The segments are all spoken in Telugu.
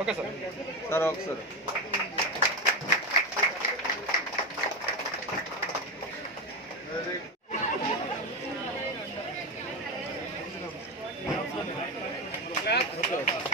Okay sir. సార్ ఒకసారి ఇక్కడే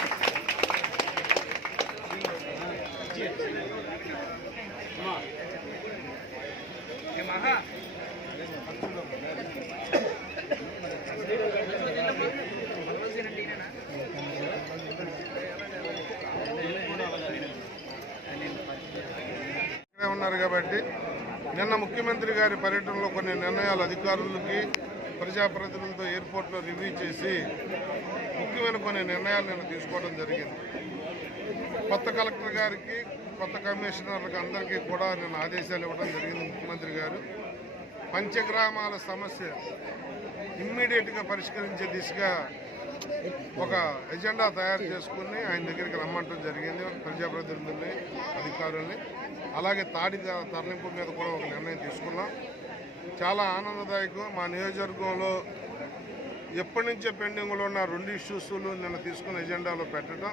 ఉన్నారు కాబట్టి నిన్న ముఖ్యమంత్రి గారి పర్యటనలో కొన్ని నిర్ణయాలు అధికారులకి ప్రజాప్రతినిధులతో ఎయిర్పోర్ట్లో రివ్యూ చేసి ముఖ్యమైన కొన్ని నిర్ణయాలు నిన్న తీసుకోవడం జరిగింది. కొత్త కలెక్టర్ గారికి కొత్త కమిషనర్లకు అందరికీ కూడా నేను ఆదేశాలు ఇవ్వడం జరిగింది ముఖ్యమంత్రి గారు. పంచగ్రామాల సమస్య ఇమ్మీడియట్గా పరిష్కరించే దిశగా ఒక ఎజెండా తయారు చేసుకుని ఆయన దగ్గరికి రమ్మంటం జరిగింది. ప్రజాప్రతినిధుల్ని అధికారుల్ని అలాగే తాడి తరలింపు మీద కూడా ఒక నిర్ణయం తీసుకున్నాం. చాలా ఆనందదాయకం. మా నియోజకవర్గంలో ఎప్పటి నుంచే పెండింగ్లో ఉన్న రెండు ఇష్యూస్లు నిన్న తీసుకున్న ఎజెండాలో పెట్టడం.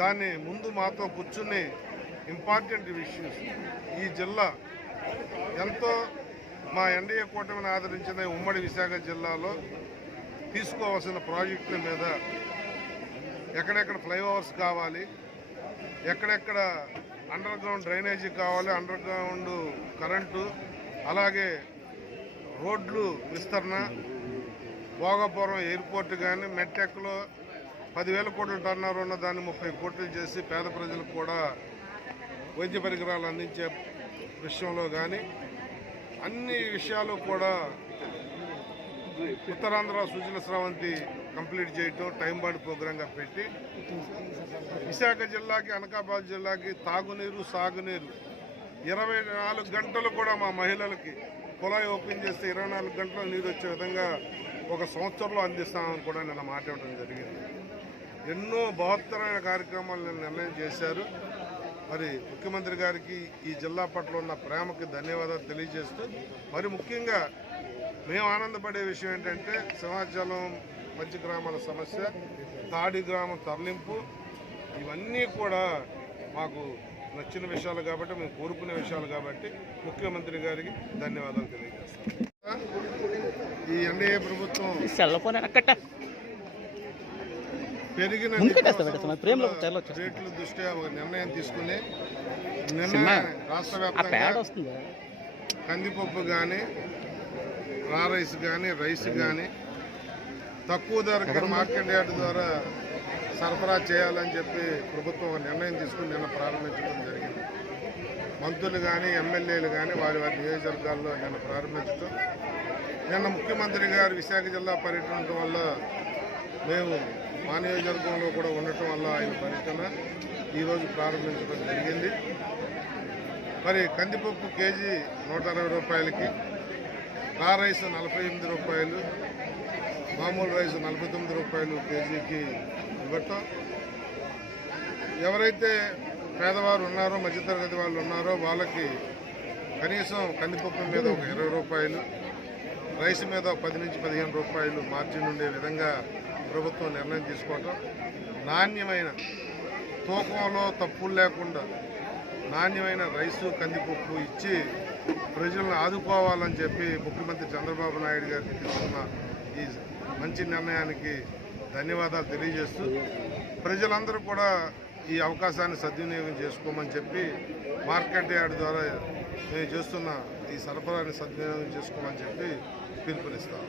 దాన్ని ముందు మాతో కూర్చుని ఇంపార్టెంట్ ఇష్యూస్ ఈ జిల్లా. ఎంతో మా ఎన్డీఏ కూటమిని ఆదరించిన ఉమ్మడి విశాఖ జిల్లాలో తీసుకోవాల్సిన ప్రాజెక్టుల మీద ఎక్కడెక్కడ ఫ్లైఓవర్స్ కావాలి ఎక్కడెక్కడ అండర్ గ్రౌండ్ డ్రైనేజీ కావాలి అండర్ గ్రౌండ్ కరెంటు అలాగే రోడ్లు విస్తరణ భోగపురం ఎయిర్పోర్ట్ కానీ మెట్టెక్లో పదివేల కోట్ల టర్నర్ ఉన్న దాన్ని ముప్పై కోట్లు చేసి పేద ప్రజలకు కూడా వైద్య పరికరాలు అందించే విషయంలో కానీ అన్ని విషయాలు కూడా ఉత్తరాంధ్ర సూచన స్రవంతి కంప్లీట్ చేయటం టైం బాండ్ ప్రోగ్రాంగా పెట్టి విశాఖ జిల్లాకి అనకాబాద్ జిల్లాకి తాగునీరు సాగునీరు ఇరవై నాలుగు గంటలు కూడా మా మహిళలకి కుళాయి ఓపెన్ చేస్తే ఇరవై నాలుగు గంటలు నీరు వచ్చే విధంగా ఒక సంవత్సరంలో అందిస్తామని కూడా నిన్న మాట్లాడటం జరిగింది. ఎన్నో బహత్తరమైన కార్యక్రమాలు నిర్ణయం చేశారు. మరి ముఖ్యమంత్రి గారికి ఈ జిల్లా పట్ల ఉన్న ప్రేమకి ధన్యవాదాలు తెలియజేస్తూ మరి ముఖ్యంగా మేము ఆనందపడే విషయం ఏంటంటే సింహాచలం మధ్య గ్రామాల సమస్య తాడి గ్రామం తరలింపు ఇవన్నీ కూడా మాకు నచ్చిన విషయాలు కాబట్టి మేము కోరుకునే విషయాలు కాబట్టి ముఖ్యమంత్రి గారికి ధన్యవాదాలు తెలియజేస్తాం. ఈ ఎన్డీఏ ప్రభుత్వం పెరిగిన ప్రేమలో. రేట్ల దృష్ట్యా ఒక నిర్ణయం తీసుకుని నిన్న. రాష్ట్ర వ్యాప్తంగా కందిపప్పు కానీ రా రైస్ కానీ రైస్ కానీ తక్కువ ధరకి మార్కెట్ యార్డ్ ద్వారా సరఫరా చేయాలని చెప్పి ప్రభుత్వం ఒక నిర్ణయం తీసుకుని నిన్న ప్రారంభించడం జరిగింది మంత్రులు కానీ ఎమ్మెల్యేలు కానీ వారి వారి నియోజకవర్గాల్లో నిన్న ప్రారంభించడం నిన్న ముఖ్యమంత్రి గారు విశాఖ జిల్లా పర్యటన వల్ల మేము మా నియోజకవర్గంలో కూడా ఉండటం వల్ల ఆయన పర్యటన ఈరోజు ప్రారంభించడం జరిగింది. మరి కందిపప్పు కేజీ నూట అరవై రూపాయలకి రా రైస్ నలభై ఎనిమిది రూపాయలు మామూలు రైస్ నలభై తొమ్మిది రూపాయలు కేజీకి ఇవ్వటం. ఎవరైతే పేదవారు ఉన్నారో మధ్యతరగతి వాళ్ళు ఉన్నారో వాళ్ళకి కనీసం కందిపప్పు మీద ఒక ఇరవై రూపాయలు రైస్ మీద పది నుంచి పదిహేను రూపాయలు మార్జిన్ ఉండే విధంగా ప్రభుత్వం నిర్ణయం తీసుకోవటం నాణ్యమైన తూకంలో తప్పులు లేకుండా నాణ్యమైన రైసు కందిపప్పు ఇచ్చి ప్రజలను ఆదుకోవాలని చెప్పి ముఖ్యమంత్రి చంద్రబాబు నాయుడు గారికి తీసుకున్న ఈ మంచి నిర్ణయానికి ధన్యవాదాలు తెలియజేస్తూ ప్రజలందరూ కూడా ఈ అవకాశాన్ని సద్వినియోగం చేసుకోమని చెప్పి మార్కెట్ యార్డ్ ద్వారా మేము చేస్తున్న ఈ సరఫరాని సద్వినియోగం చేసుకోమని చెప్పి పిలుపునిస్తాం.